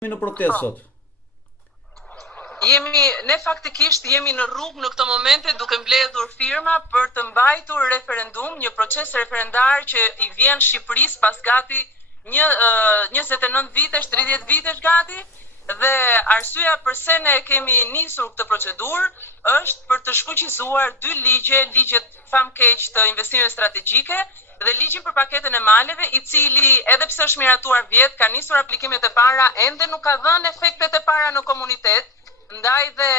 Në protestë sot? Ne faktikisht jemi në rrugë në këto momente duke mbledhur firma për të mbajtur referendum, një proces referendar që i vjen Shqipërisë pas gati 29 vitesh, 30 vitesh gati, dhe arsyeja pse ne kemi nisur këtë procedurë është për të shfuqizuar dy ligjet famkeq të investimeve strategjike dhe ligjin për paketën e maleve, i cili edhe pse është miratuar vjet, ka nisur aplikimet e para, ende nuk ka dhënë efektet e para në komunitet, ndaj dhe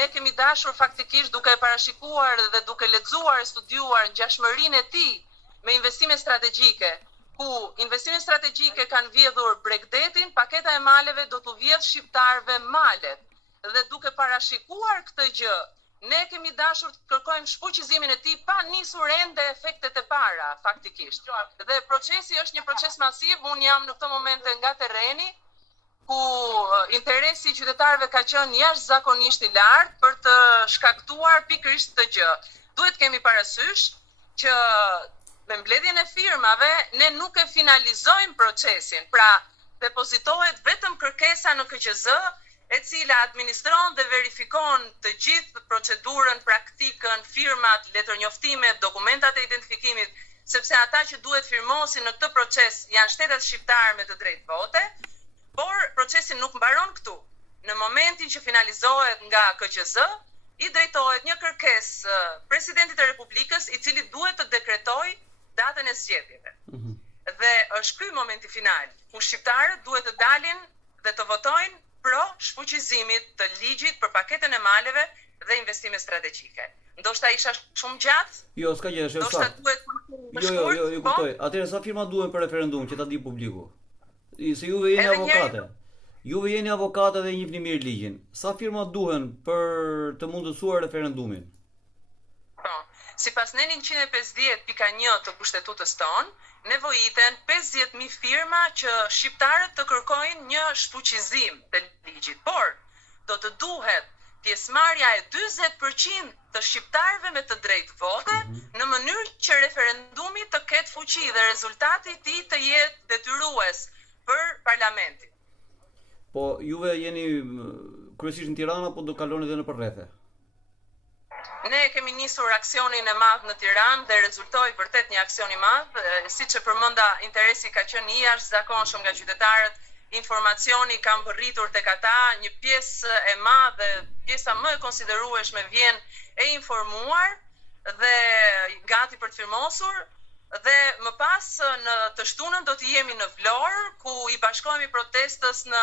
ne kemi dashur faktikisht duke parashikuar dhe duke lexuar, studiuar ngjashmërinë e tij me investime strategjike, ku investimet strategjike kanë vjedhur Bregdetin, paketa e maleve do t'u vjedh shqiptarëve malet. Dhe duke parashikuar këtë gjë, ne kemi dashur të kërkojmë shfuqizimin e tij pa nisur ende efektet e para, faktikisht. Dhe procesi është një proces masiv, unë jam në këtë momente nga terreni, ku interesi i qytetarëve ka qenë jashtëzakonisht i lartë për të shkaktuar pikërisht këtë gjë. Duhet kemi parasysh që me mbledhjen e firmave ne nuk e finalizojmë procesin, pra depozitohet vetëm kërkesa në KQZ, e cila administron dhe verifikon të gjithë procedurën, praktikën, firmat, letërnjoftimet, dokumentat e identifikimit, sepse ata që duhet firmosin në këtë proces janë shtetet shqiptar me të drejtë vote, por procesi nuk mbaron këtu. Në momentin që finalizohet nga KQZ, i drejtohet një kërkesë presidentit e Republikës, i cili duhet të dekretojë datën e zgjedhjeve. Dhe është ky momenti final, ku shqiptarët duhet të dalin dhe të votojnë pro shfuqizimit të ligjit për paketën e maleve dhe investime strategjike. Ndoshta isha shumë gjatë? Jo, s'ka gjë, është ndoshta saktë. duhet më shkurt. Jo, kuptoj. Atëherë sa firma duhen për referendum që ta di publiku? Se juve jeni avokate. Juve jeni avokate dhe njihni mirë ligjin. Sa firma duhen për të mundësuar referendumin? Po, sipas ne 150.1 të kushtetutës tonë, nevojiten 50.000 firma që shqiptarët të kërkojnë një shfuqizim të ligjit, por do të duhet pjesëmarrja e 40% të shqiptarëve me të drejtë vote në mënyrë që referendumi të ketë fuqi dhe rezultati i tij të jetë detyrues për parlamentin. Po juve jeni kryesisht në Tiranë apo do kaloni edhe në përrethë? Ne kemi nisur aksionin e madh në Tiranë dhe rezultoi vërtet një aksion i madh, siç e përmenda, interesi ka qenë i jashtëzakonshëm nga qytetarët, informacioni ka mbërritur tek ata, një pjesë e madhe, pjesa më e konsiderueshme vjen e informuar dhe gati për të firmosur, dhe më pas në të shtunën do të jemi në Vlorë, ku i bashkohemi protestës në